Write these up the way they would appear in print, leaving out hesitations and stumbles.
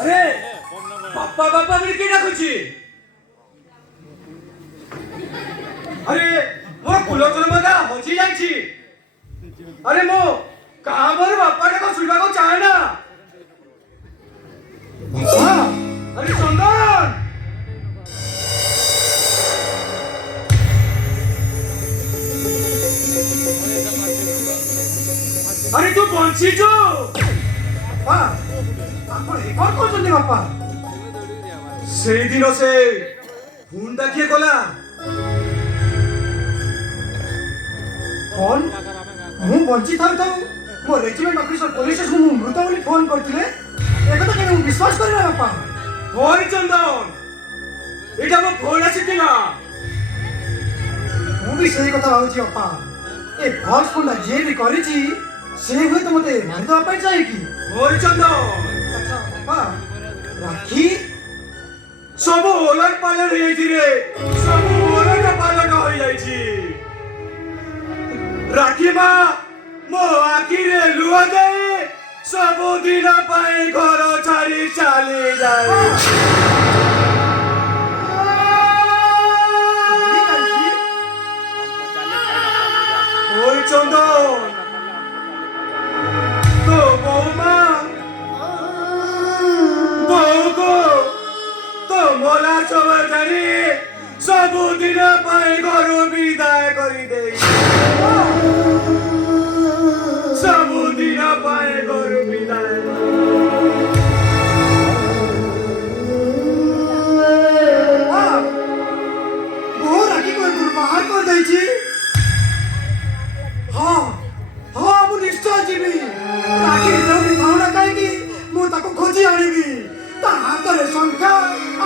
अरे बाप्पा बाप्पा बोली के डाकुची अरे मो कुलोचन मगा हजी जाइछि अरे मो कहां बर बाप्पा को सुनबा को चाहे ना बाप्पा अरे चंदन अरे तू बंची जो बाप्पा आपण एकor करछन्ती बाप्पा सेई दिन से हुंडा किए गला कौन मु बंची थाउ थाउ मो रेजिमेंट ऑफिसर पुलिस स्टेशन मु मृत बोली फोन करथिले एकता केने मु विश्वास करना बाप्पा होय चंदन एटा मो फोन आसीतिला मु भी सही कथा भाउची बाप्पा ए फॉल्स फोन जे भी करिछि से होय तो मते मार दवा पाई चाहे की होय चंदन अच्छा बाप्पा राखी सब ओलट पालट हो जाइछि रे सब ओलट पालट हो जाइछि राखी बा मो आखी रे लुआ दे सब दिन पाए घर छाड़ी चली जाए ओय चंदन तो बौमा बौको तो मोला सब जानी सब दिन पाए घर विदाय करी दे सब दिन पाए घर विदाय वो राखी को दुर्बार कर दैछि हां हां मु निश्चय जीवी राखी देउनी भावना काहेकि मु ताको खोजी आनिबी ता हातरे शंखा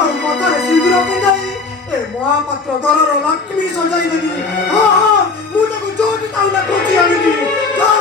और मथरे सिंदूर पिंधाई ए महापात्र घरर लक्ष्मी सजाई देबी हां हां मु ताको जोटी ताउला खोजी आनिबी जाओ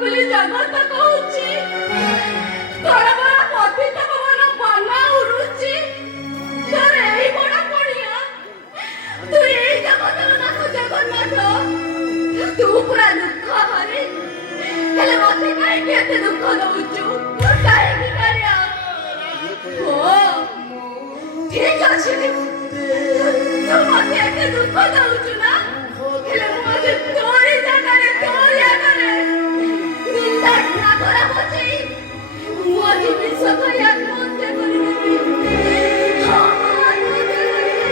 ବୋଲି ଜଗତ କହୁଛି। ତୋର ବଡ଼ ପତିତ ପବନ ପାଲା ଉଡୁଛି। ତୋର ଏଇ ବଡ଼ ପଡ଼ିଆ। ତୁ ଏଇ ଜଗତର ନାଥ ଜଗନ୍ନାଥ। ତୁ ପୁରା ଦୁଃଖ ହରି। ହେଲେ ମତେ କାହିଁକି ଏତେ ଦୁଃଖ ଦଉଛୁ? କାହିଁକି କାଳିଆ? ଓ ଠିକ ଅଛି, ତୁ ମତେ ଏତେ ଦୁଃଖ ଦଉଛୁ ନା? ହେଲେ ମୁଁ ଆଜି ତୋରି ଜାଗାରେ ତୋରି ଆଗରେ ନିନ୍ଦା ନାଗରା ବସେଇ ମୁଁ ଆଜି ବିଷ ଖାଇ ଆତ୍ମହତ୍ୟା କରିନେବି। ହଁ, ଆତ୍ମହତ୍ୟା କରିନେବି।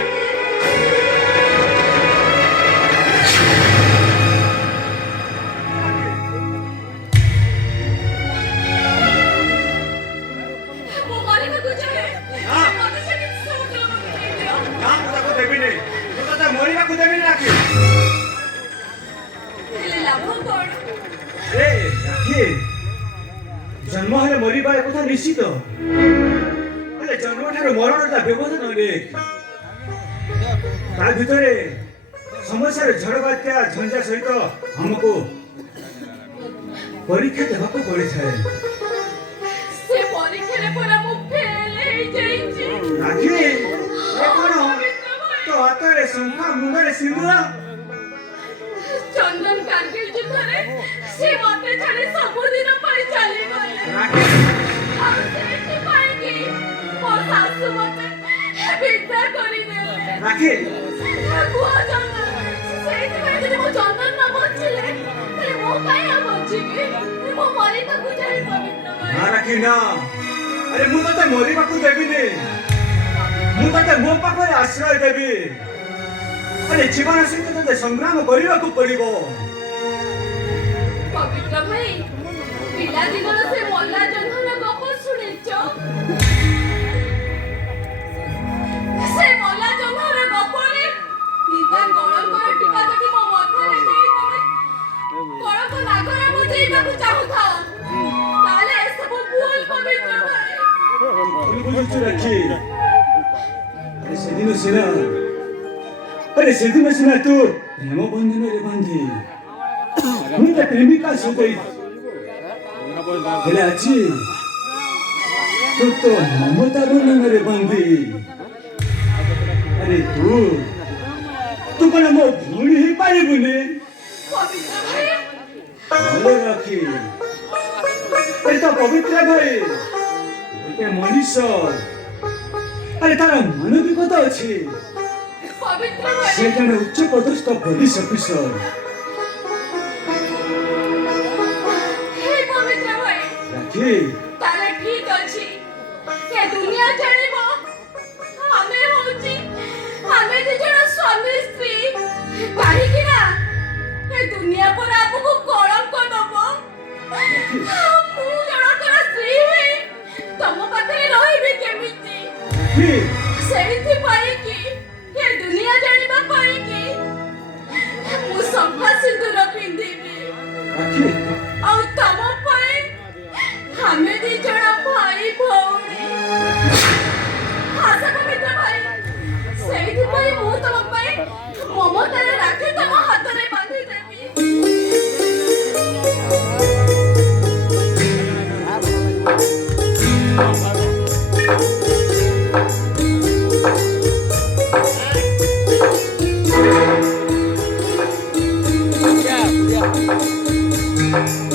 ମୁଁ ମରିବାକୁ ଚାହେଁ। ମତେ ସେ ସମୁଦ୍ରକୁ ନେଇଦିଅ। ନା ମୁଁ ତାକୁ ଦେବିନି। ମୁଁ ତତେ ମରିବାକୁ ଦେବିନି ରାକ୍ଷୀ। ହେଲେ ଲାଭ କଣ? ଏ ରାକ୍ଷୀ, ଜନ୍ମ ହେଲେ ମରିବା ଏ କଥା ନିଶ୍ଚିତ। ହେଲେ ଜନ୍ମଠାରୁ ମରଣଟା ବ୍ୟବଧାନ ଅନେକ। ତା ଭିତରେ ସମସ୍ୟାର ଝଡ଼ ବାତ୍ୟା ଝଞ୍ଜା ସହିତ ଆମକୁ ପରୀକ୍ଷା ଦେବାକୁ ପଡ଼ିଥାଏ। ସେ ପରୀକ୍ଷାରେ ପରା ମୁଁ ଫେଲ୍ ହେଇଯାଇଛି। ରାକ୍ଷୀ, ଏ କଣ? ତୋ ହାତରେ ଶଙ୍ଖା, ମୁଣ୍ଡରେ ସିନ୍ଦୁର। ଚନ୍ଦନ କାର୍ଗିଲ ଯୁଦ୍ଧରେ ସେ ମତେ ଛାଡ଼ି ସବୁଦିନ ପାଇଁ ଚାଲିଗଲେ। ରାକ୍ଷୀ, ଆଉ ସେଇଥିପାଇଁ କି ମୋ ଶାଶୁ ମତେ ବିଦା କରିଦେଲେ। ରାକ୍ଷୀ, କୁହ ଚନ୍ଦନ, ସେଇଥିପାଇଁ ଯଦି ମୋ ଚନ୍ଦନ ନ ବଞ୍ଚିଲେ ତାହେଲେ ମୁଁ କାହିଁ ଆଉ ବଞ୍ଚିବି? ମୁଁ ମରିବାକୁ ଚାହେଁ ପବିତ୍ର ଭାଇ। ନା ରାକ୍ଷୀ ନା। ଆରେ ମୁଁ ତତେ ମରିବାକୁ ଦେବିନି। ମୁଁ ତତେ ମୋ ପାଖରେ ଆଶ୍ରୟ ଦେବି। ଆରେ ଜୀବନ ସହିତ ତତେ ସଂଗ୍ରାମ କରିବାକୁ ପଡ଼ିବ। ପବିତ୍ର ଭାଇ, ପିଲାଦିନର ସେ ମଲା ଜହ୍ନର ଗପ ଶୁଣିଛ? ସେ ମଲା ଜହ୍ନର ଗପରେ ନିନ୍ଦା କଳଙ୍କର ଟୀକା ଯଦି ମୋ ମଥାରେ ଦେଇ ତମେ କଳଙ୍କ ନାଗରା ବଜେଇବାକୁ ଚାହୁଁଥାଅ, ତାହେଲେ ଏସବୁ ଭୁଲ ପବିତ୍ର ଭାଇ। ଭୁଲ ବୁଝୁଛୁ ରାକ୍ଷୀ। ସେଦିନ ସିନା ତୁ ପ୍ରେମ ବନ୍ଧନରେ ବାନ୍ଧି ମୁଁ ତା ପ୍ରେମିକା ସହିତ ହେଲେ ଆଜି ତୁ ତ ମମତା ବନ୍ଧନରେ ବାନ୍ଧି। ଆରେ ତୁ କଣ ମୋ ଭଉଣୀ ହେଇପାରିବୁନି? ପବିତ୍ର ଭାଇ, ଭଲ ରାକ୍ଷୀ। ଆରେ ତ ପବିତ୍ର ଭାଇ ଗୋଟେ ମଣିଷ। ଆରେ ତାର ମାନବିକତା ଅଛି। ପବିତ୍ର ସେ ଭାଇ, ଜଣେ ଉଚ୍ଚ ପଦସ୍ଥ ପୋଲିସ ଅଫିସର। ହେ ପବିତ୍ର ଭାଇ, ରାକ୍ଷୀ, ତାହେଲେ ଠିକ ଅଛି। ଏ ଦୁନିଆ ଜାଣିବ ଆମେ ଦି ଜଣ ସ୍ୱାମୀ ସ୍ତ୍ରୀ। କାହିଁକି ନା ଏ ଦୁନିଆ ପରେ ଆମକୁ କଳଙ୍କ ଦବ। ମୁଁ ଜଣଙ୍କର ସ୍ତ୍ରୀ ହୋଇ ତମ ପାଖରେ ରହିବି କେମିତି? ରାକ୍ଷୀ, ସେଇଥିପାଇଁ କି ଏ ଦୁନିଆ ଜାଣିବା ପାଇଁ କି ମୁଁ ସଫା ସିନ୍ଦୁର ପିନ୍ଧିବି। ରାକ୍ଷୀ, ଆଉ ତମ ପାଇଁ ଆମେ ଦି ଜଣ ଭାଇ ଭଉଣୀ। ଆଶା ପବିତ୍ର ଭାଇ, ସେଇଥିପାଇଁ ମୁଁ ତମ ପାଇଁ ମମତାର ରାକ୍ଷୀ ତମ ହାତରେ ବାନ୍ଧିଦେବି। Yeah.